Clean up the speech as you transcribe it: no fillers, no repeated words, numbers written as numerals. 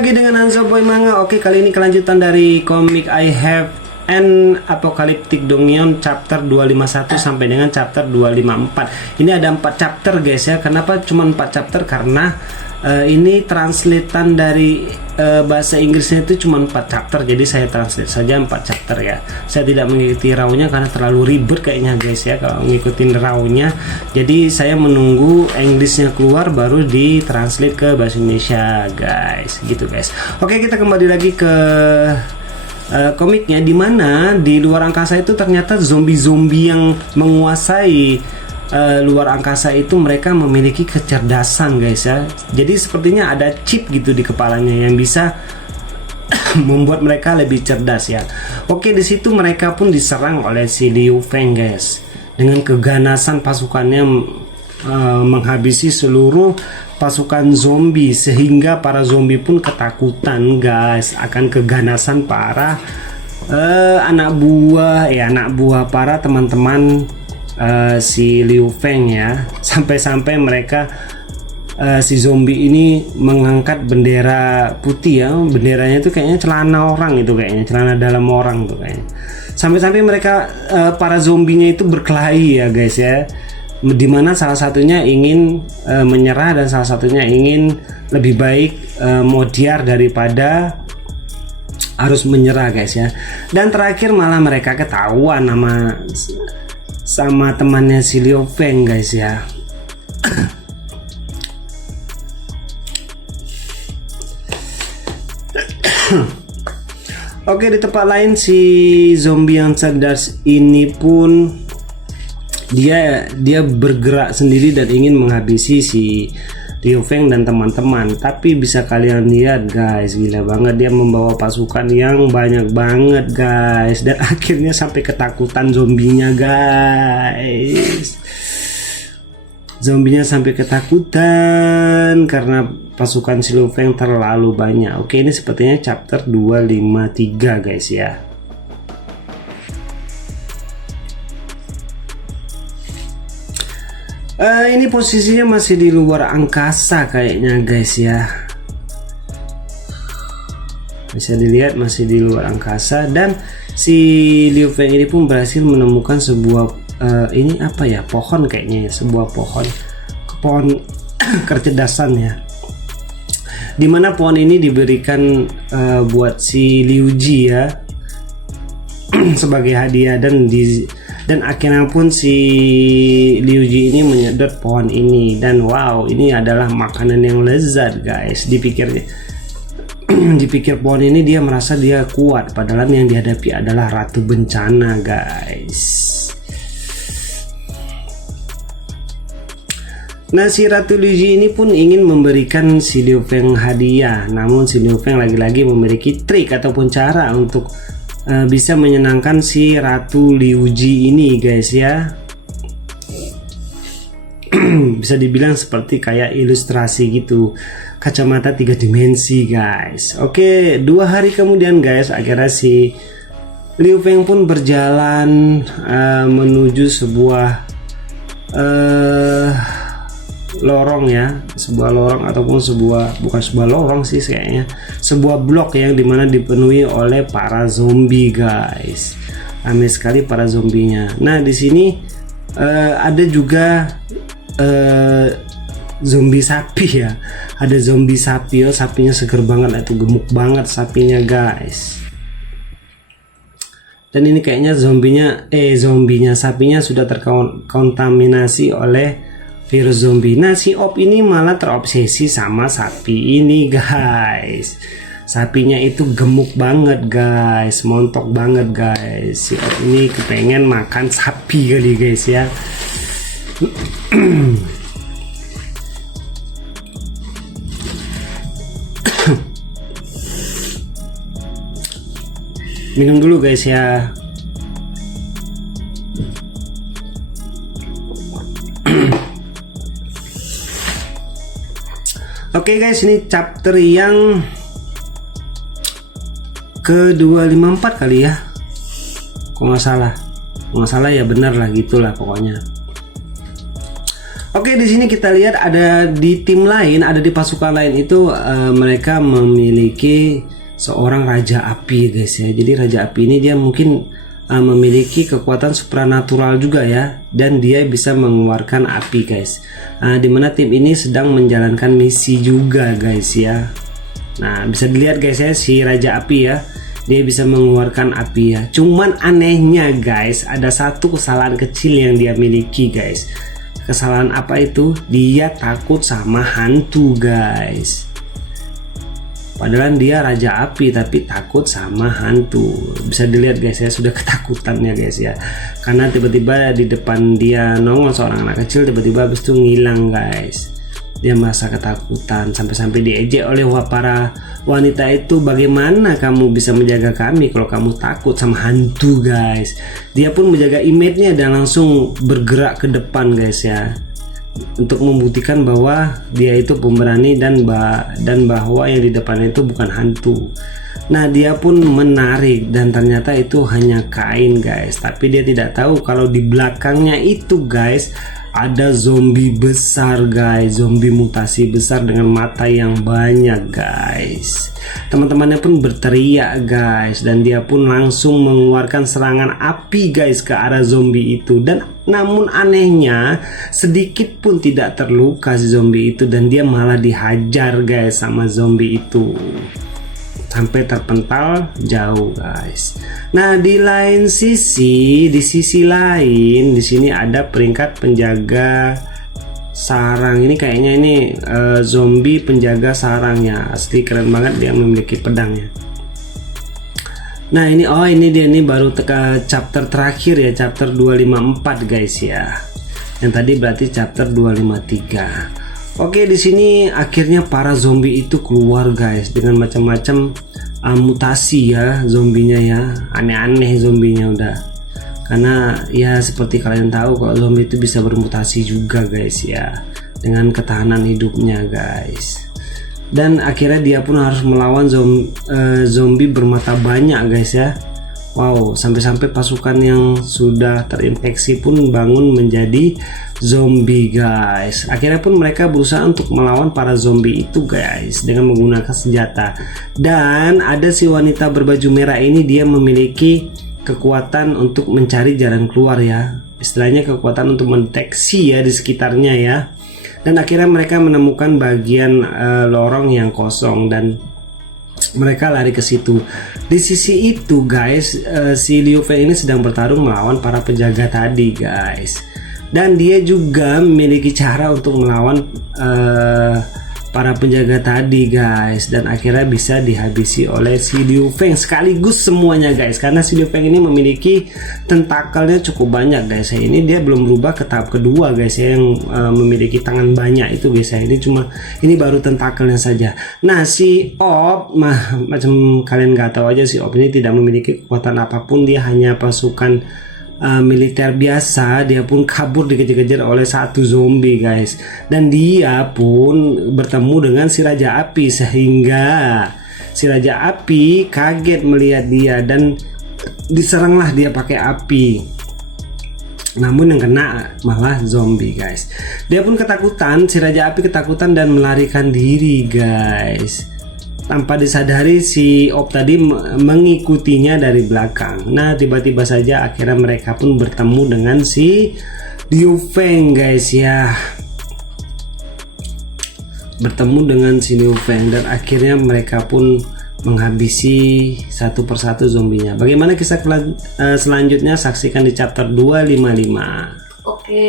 lagi dengan Hanzo Boy Manga. Oke, kali ini kelanjutan dari komik I Have an Apocalyptic Dongion chapter 251 sampai dengan chapter 254. Ini ada 4 chapter guys ya. Kenapa cuma 4 chapter? Karena ini translatean dari bahasa Inggrisnya itu cuma 4 chapter. Jadi saya translate saja 4 chapter ya. Saya tidak mengikuti raw-nya karena terlalu ribet kayaknya guys ya kalau ngikutin raw-nya. Jadi saya menunggu Inggrisnya keluar baru ditranslate ke bahasa Indonesia guys. Gitu guys. Oke, kita kembali lagi ke komiknya, dimana di luar angkasa itu ternyata zombie-zombie yang menguasai luar angkasa itu mereka memiliki kecerdasan guys ya. Jadi sepertinya ada chip gitu di kepalanya yang bisa membuat mereka lebih cerdas ya. Oke, di situ mereka pun diserang oleh si Liu Feng guys. Dengan keganasan pasukannya menghabisi seluruh pasukan zombie sehingga para zombie pun ketakutan guys akan keganasan para anak buah para teman-teman si Liu Feng ya. Sampai-sampai mereka si zombie ini mengangkat bendera putih ya. Benderanya itu kayaknya celana orang itu, kayaknya celana dalam orang tuh kayaknya. Sampai-sampai mereka para zombinya itu berkelahi ya guys ya. Dimana salah satunya ingin menyerah dan salah satunya ingin lebih baik modiar daripada harus menyerah guys ya. Dan terakhir malah mereka ketahuan sama temannya si Liu Feng guys ya. Oke, di tempat lain si zombie yang cerdas ini pun dia bergerak sendiri dan ingin menghabisi si Liu Feng dan teman-teman. Tapi bisa kalian lihat guys, gila banget, dia membawa pasukan yang banyak banget guys. Dan akhirnya sampai ketakutan zombinya guys. Zombinya sampai ketakutan karena pasukan si Liu Feng terlalu banyak. Oke, ini sepertinya chapter 253 guys ya. Ini posisinya masih di luar angkasa kayaknya guys ya. Bisa dilihat masih di luar angkasa. Dan si Liu Feng ini pun berhasil menemukan sebuah ini apa ya, pohon kayaknya ya, sebuah pohon kecerdasan ya. Dimana pohon ini diberikan buat si Liu Ji ya sebagai hadiah, dan akhirnya pun si Liu Ji ini menyedot pohon ini. Dan wow, ini adalah makanan yang lezat guys. Dipikir pohon ini dia merasa dia kuat, padahal yang dihadapi adalah ratu bencana guys. Nah, si Ratu Liu Ji ini pun ingin memberikan si Liu Feng hadiah, namun si Liu Feng lagi-lagi memiliki trik ataupun cara untuk bisa menyenangkan si Ratu Liu Ji ini guys ya. Bisa dibilang seperti kayak ilustrasi gitu, kacamata 3 dimensi guys. Oke, 2 hari kemudian guys, akhirnya si Liu Feng pun berjalan menuju sebuah lorong ya, sebuah lorong ataupun bukan sebuah lorong sih kayaknya, sebuah blok yang dimana dipenuhi oleh para zombie guys. Ramai sekali para zombinya. Nah, di sini ada juga zombie sapi ya. Ada zombie sapi ya, sapinya seger banget, itu gemuk banget sapinya guys. Dan ini kayaknya sapinya sudah terkontaminasi oleh virus zombie. Nah, si Op ini malah terobsesi sama sapi ini guys. Sapinya itu gemuk banget guys, montok banget guys. Si Op ini kepengen makan sapi kali guys ya. Minum dulu guys ya. Oke guys, ini chapter yang ke 254 kali ya, kok nggak salah ya, bener lah gitulah pokoknya. Oke, di sini kita lihat ada di tim lain, ada di pasukan lain itu mereka memiliki seorang raja api guys ya. Jadi raja api ini dia mungkin memiliki kekuatan supranatural juga ya, dan dia bisa mengeluarkan api guys. Dimana tim ini sedang menjalankan misi juga guys ya. Nah, bisa dilihat guys ya, si raja api ya, dia bisa mengeluarkan api ya. Cuman anehnya guys, ada satu kesalahan kecil yang dia miliki guys. Kesalahan apa itu? Dia takut sama hantu guys. Padahal dia raja api tapi takut sama hantu. Bisa dilihat guys ya, sudah ketakutannya guys ya. Karena tiba-tiba di depan dia nongol seorang anak kecil, tiba-tiba habis itu ngilang guys. Dia merasa ketakutan sampai-sampai diejek oleh para wanita itu, bagaimana kamu bisa menjaga kami kalau kamu takut sama hantu guys. Dia pun menjaga image-nya dan langsung bergerak ke depan guys ya, untuk membuktikan bahwa dia itu pemberani dan bahwa yang di depan itu bukan hantu. Nah, dia pun menarik dan ternyata itu hanya kain guys, tapi dia tidak tahu kalau di belakangnya itu guys ada zombie besar guys, zombie mutasi besar dengan mata yang banyak guys. Teman-temannya pun berteriak guys, dan dia pun langsung mengeluarkan serangan api guys ke arah zombie itu. Dan namun anehnya sedikit pun tidak terluka si zombie itu, dan dia malah dihajar guys sama zombie itu sampai terpental jauh guys. Nah, di sisi lain di sini ada peringkat penjaga sarang. Ini kayaknya ini zombie penjaga sarangnya, asli keren banget, dia memiliki pedangnya. Nah, ini dia, ini baru chapter terakhir ya, chapter 254 guys ya. Yang tadi berarti chapter 253. Oke, di sini akhirnya para zombie itu keluar guys dengan macam-macam mutasi ya zombinya ya. Aneh-aneh zombinya udah. Karena ya seperti kalian tahu kalau zombie itu bisa bermutasi juga guys ya, dengan ketahanan hidupnya guys. Dan akhirnya dia pun harus melawan zombie bermata banyak guys ya. Wow, sampai-sampai pasukan yang sudah terinfeksi pun bangun menjadi zombie guys. Akhirnya pun mereka berusaha untuk melawan para zombie itu guys dengan menggunakan senjata. Dan ada si wanita berbaju merah ini, dia memiliki kekuatan untuk mencari jalan keluar ya. Istilahnya kekuatan untuk mendeteksi ya di sekitarnya ya. Dan akhirnya mereka menemukan bagian lorong yang kosong dan mereka lari ke situ. Di sisi itu guys, si Liu Feng ini sedang bertarung melawan para penjaga tadi guys. Dan dia juga memiliki cara untuk melawan para penjaga tadi guys, dan akhirnya bisa dihabisi oleh si Liu Feng sekaligus semuanya guys. Karena si Liu Feng ini memiliki tentakelnya cukup banyak guys. Ini dia belum berubah ke tahap kedua guys ya, yang memiliki tangan banyak itu guys ya. Ini baru tentakelnya saja. Nah, si Op macam kalian nggak tahu aja, si Op ini tidak memiliki kekuatan apapun. Dia hanya pasukan militer biasa. Dia pun kabur dikejar-kejar oleh satu zombie guys, dan dia pun bertemu dengan si Raja Api, sehingga si Raja Api kaget melihat dia dan diseranglah dia pakai api. Namun yang kena malah zombie guys. Dia pun ketakutan, si Raja Api ketakutan dan melarikan diri guys. Tanpa disadari si Op tadi mengikutinya dari belakang. Nah, tiba-tiba saja akhirnya mereka pun bertemu dengan si Liu Feng guys ya. Bertemu dengan si Liu Feng dan akhirnya mereka pun menghabisi satu persatu zombinya. Bagaimana kisah selanjutnya? Saksikan di chapter 255. Oke.